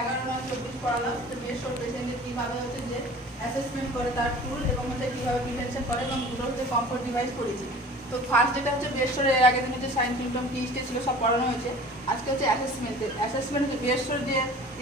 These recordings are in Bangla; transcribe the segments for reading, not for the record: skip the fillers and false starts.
11/9/24 পড়ালাম যে বেস্ট অফ পেশেন্টের কীভাবে হচ্ছে যে অ্যাসেসমেন্ট করে তার টুল এবং হচ্ছে কীভাবে প্রিভেনশন করে এবং দুটো হচ্ছে কমফোর্ট ডিভাইস করেছি। তো ফার্স্ট যেটা হচ্ছে বেস্টরের এর আগের দিন হচ্ছে সাইন সিমটম কি স্টেজ ছিল সব পড়ানো হয়েছে। আজকে হচ্ছে অ্যাসেসমেন্ট হচ্ছে বেস্টর যে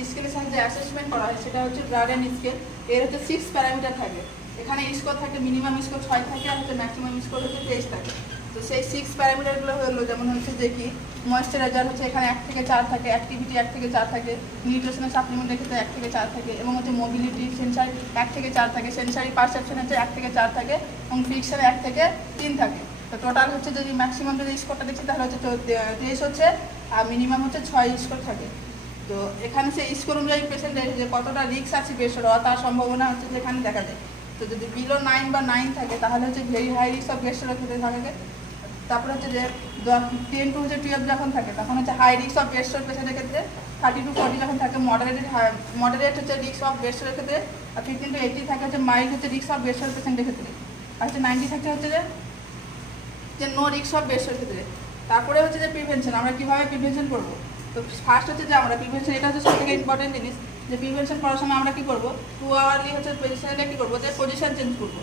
স্কেলের সাথে যে অ্যাসেসমেন্ট করা হয় সেটা হচ্ছে ব্লাড অ্যান্ড স্কেল। এর হচ্ছে 6 প্যারামিটার থাকে। এখানে স্কোর থাকে, মিনিমাম স্কোর 6 থাকে আর হচ্ছে ম্যাক্সিমাম স্কোর হচ্ছে 23 থাকে। তো সেই 6 প্যারামিটারগুলো হলো যেমন হচ্ছে যে কি ময়েশ্চারাইজার হচ্ছে এখানে 1 থেকে 4 থাকে, অ্যাক্টিভিটি 1 থেকে 4 থাকে, নিউট্রিশনাল সাপ্লিমেন্টের ক্ষেত্রে 1 থেকে 4 থাকে এবং হচ্ছে মোবিলিটি সেন্সারি 1 থেকে 4 থাকে, সেন্সারি পারসেপশন হচ্ছে 1 থেকে 4 থাকে এবং ফ্রিকশন 1 থেকে 3 থাকে। তো টোটাল হচ্ছে যদি ম্যাক্সিমাম যদি স্কোরটা দেখছি তাহলে হচ্ছে 23 হচ্ছে আর মিনিমাম হচ্ছে 6 স্কোর থাকে। তো এখানে সেই স্কোর অনুযায়ী পেশেন্টের যে কতটা রিস্ক আছে বেস্ট হওয়া তার সম্ভাবনা হচ্ছে যে এখানে দেখা যায়। তো যদি বিলো 9 বা 9 থাকে তাহলে হচ্ছে very high risk of best ক্ষেত্রে থাকে। তারপরে হচ্ছে যে 10 to 12 যখন থাকে তখন হচ্ছে হাই রিস্ক অফ বেস্ট পেশেন্টের ক্ষেত্রে, 30 to 40 যখন থাকে মডারেট হচ্ছে রিস্ক অফ বেস্টের ক্ষেত্রে, আর 15 to 80 থাকে হচ্ছে মাইল্ড হচ্ছে রিস্ক অফ বেস্ট পেশেন্টের ক্ষেত্রে, আর হচ্ছে 90 থাকে হচ্ছে যে নো রিস্ক অফ বেস্টের ক্ষেত্রে। তারপরে হচ্ছে যে প্রিভেনশন, আমরা কীভাবে প্রিভেনশন করবো। তো ফার্স্ট হচ্ছে যে আমরা প্রিভেনশন, এটা হচ্ছে সবথেকে ইম্পর্টেন্ট জিনিস যে প্রিভেনশন করার সময় আমরা কী করবো 2 আওয়ারলি হচ্ছে পেশেন্টে কী করবো যে পজিশন চেঞ্জ করবো।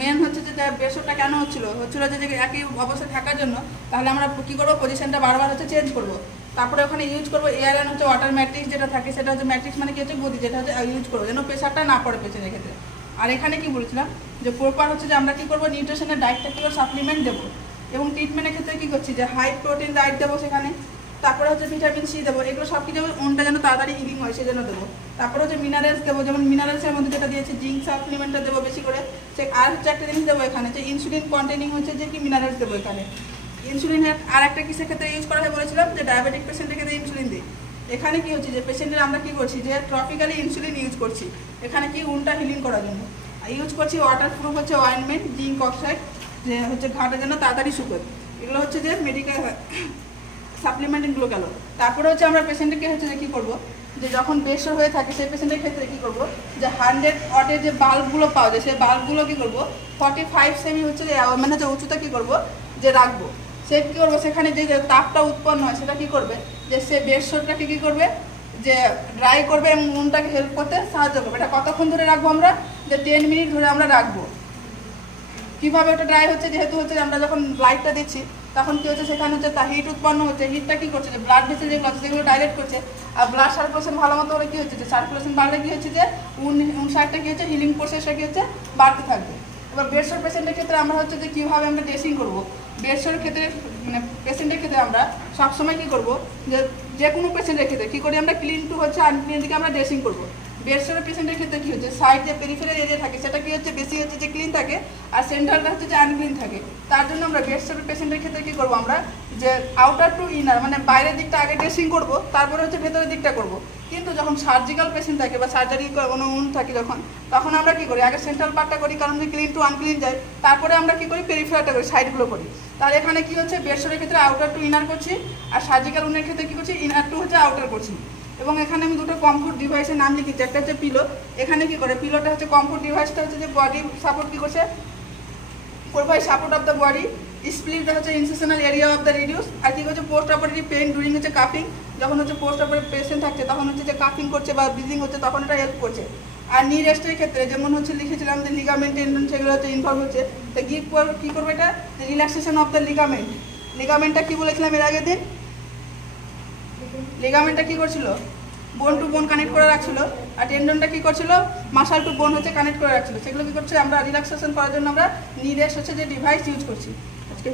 মেন হচ্ছে যে বেসরটা কেন হচ্ছিলো যে একই অবস্থায় থাকার জন্য, তাহলে আমরা কী করবো পজিশনটা বারবার হচ্ছে চেঞ্জ করবো। তারপরে ওখানে ইউজ করবো এয়ার অ্যান্ড হচ্ছে ওয়াটার ম্যাট্রিক্স যেটা থাকে সেটা হচ্ছে ম্যাট্রিক্স মানে কি হচ্ছে গদি, যেটা হচ্ছে ইউজ করবো যেন প্রেশারটা না পড়ে পেছনের ক্ষেত্রে। আর এখানে কি বলেছিলাম যে প্রপার হচ্ছে যে আমরা কী করবো নিউট্রিশনের ডায়েটটা কী সাপ্লিমেন্ট দেবো এবং ট্রিটমেন্টের ক্ষেত্রে কী করছি যে হাই প্রোটিন ডায়েট দেবো সেখানে। তারপরে হচ্ছে ভিটামিন সি দেবো, এগুলো সব কিছু ওনটা যেন তাড়াতাড়ি হিলিং হয় সেজন্য দেবো। তারপরে হচ্ছে মিনারেলস দেবো, যেমন মিনারেলসের মধ্যে যেটা দিয়েছে জিঙ্ক সাপ্লিমেন্টটা দেবো বেশি করে। সে আর হচ্ছে একটা জিনিস দেবো এখানে যে ইনসুলিন কন্টেনিং হচ্ছে যে কি মিনারেলস দেবো এখানে। ইনসুলিনের আর একটা কিসের ক্ষেত্রে ইউজ করা হয় বলেছিলাম যে ডায়াবেটিক পেশেন্টের ক্ষেত্রে ইনসুলিন দিই। এখানে কি হচ্ছে যে পেশেন্টের আমরা কি করছি যে ট্রপিক্যালি ইনসুলিন ইউজ করছি এখানে কি উনটা হিলিং করার জন্য ইউজ করছি। ওয়াটার প্রুফ হচ্ছে অয়েনমেন্ট, জিঙ্ক অক্সাইড যে হচ্ছে ঘাটের জন্য তাড়াতাড়ি শুকোয়। এগুলো হচ্ছে যে মেডিকেল সাপ্লিমেন্টগুলো গেল। তারপরে হচ্ছে আমরা পেশেন্টকে হচ্ছে যে কী করবো যে যখন বেস্ট হয়ে থাকে সেই পেশেন্টের ক্ষেত্রে কী করবো যে 100 ওয়াটের যে বাল্বগুলো পাওয়া যায় সেই বাল্বগুলো কী করবো 45 সেমি হচ্ছে মানে হচ্ছে উঁচুতে কী করবো যে রাখবো। সে কী করবো সেখানে যে তাপটা উৎপন্ন হয় সেটা কী করবে যে সে বেস্টটাকে কী করবে যে ড্রাই করবে এবং উনটাকে হেল্প করতে সাহায্য করবে। এটা কতক্ষণ ধরে রাখবো আমরা যে 10 মিনিট ধরে আমরা রাখবো। কীভাবে ওটা ড্রাই হচ্ছে যেহেতু হচ্ছে আমরা যখন লাইটটা দিচ্ছি তখন কী হচ্ছে সেখানে হচ্ছে তা হিট উৎপন্ন হচ্ছে। হিটটা কী করছে যে ব্লাড ভেসেল যেগুলো আছে সেগুলো ডাইরেক্ট করছে আর ব্লাড সার্কুলেশন ভালো মতো হলে কী হচ্ছে যে সার্কুলেশন বাড়লে কী হচ্ছে যে উন সাইডটা কী হচ্ছে হিলিং প্রসেসটা কী হচ্ছে বাড়তে থাকবে। এবার বেডশোর পেশেন্টের ক্ষেত্রে আমরা হচ্ছে যে কীভাবে আমরা ড্রেসিং করবো। বেডশোর ক্ষেত্রে মানে পেশেন্টের ক্ষেত্রে আমরা সবসময় কী করবো যে কোনো পেশেন্টের ক্ষেত্রে কী করি আমরা ক্লিন টু হচ্ছে আনক্লিন দিকে আমরা ড্রেসিং করবো। বেডশোর পেশেন্টের ক্ষেত্রে কী হচ্ছে সাইড যে পেরিফেরাল এরিয়া থাকে সেটা কী হচ্ছে বেশি হচ্ছে যে ক্লিন থাকে আর সেন্ট্রালটা হচ্ছে যে আনক্লিন থাকে। তার জন্য আমরা বেডশোর পেশেন্টের ক্ষেত্রে কী করবো আমরা যে আউটার টু ইনার মানে বাইরের দিকটা আগে ড্রেসিং করবো তারপরে হচ্ছে ভেতরের দিকটা করবো। কিন্তু যখন সার্জিক্যাল পেশেন্ট থাকে বা সার্জারি কোনো উন থাকে তখন আমরা কী করি আগে সেন্ট্রাল পার্টটা করি কারণ যে ক্লিন টু আনক্লিন যায়, তারপরে আমরা কী করি পেরিফেরালটা করি সাইডগুলো করি। তাহলে এখানে কী হচ্ছে বেডশোরের ক্ষেত্রে আউটার টু ইনার করছি আর সার্জিক্যাল উনের ক্ষেত্রে কী করছি ইনার টু হচ্ছে আউটার করছি। এবং এখানে আমি দুটো কমফোর্ট ডিভাইসের নাম লিখেছি, একটা হচ্ছে পিলো। এখানে কী করে পিলোটা হচ্ছে কমফোর্ট ডিভাইসটা হচ্ছে যে বডি সাপোর্ট কী করছে provide support of the body, split হচ্ছে ইনসেশনাল এরিয়া অফ দ্য রিডিউস। আর কী করছে পোস্ট অপারেটিভ পেন ডুরিং হচ্ছে কাফিং, যখন হচ্ছে পোস্ট অপারেটিভ পেশেন্ট থাকছে তখন হচ্ছে যে কাফিং করছে বা ব্রিদিং হচ্ছে তখন এটা হেল্প করছে। আর নি রেস্টের ক্ষেত্রে যেমন হচ্ছে লিখেছিলাম যে লিগামেন্ট টেন্ডন সেগুলো হচ্ছে ইনভলভ হচ্ছে। তো কী করবে এটা রিল্যাক্সেশন অফ দ্য লিগামেন্ট। লিগামেন্টটা কী বলেছিলাম এর আগের দিন লিগামেন্টটা কী করছিল বোন টু বোন কানেক্ট করে রাখছিল আর টেন্ডনটা কী করছিল মাসল টু বোন হচ্ছে কানেক্ট করে রাখছিল। সেগুলো কী করছে আমরা রিল্যাক্সেশন করার জন্য আমরা নি রেস্ট হচ্ছে যে ডিভাইস ইউজ করছি আজকে।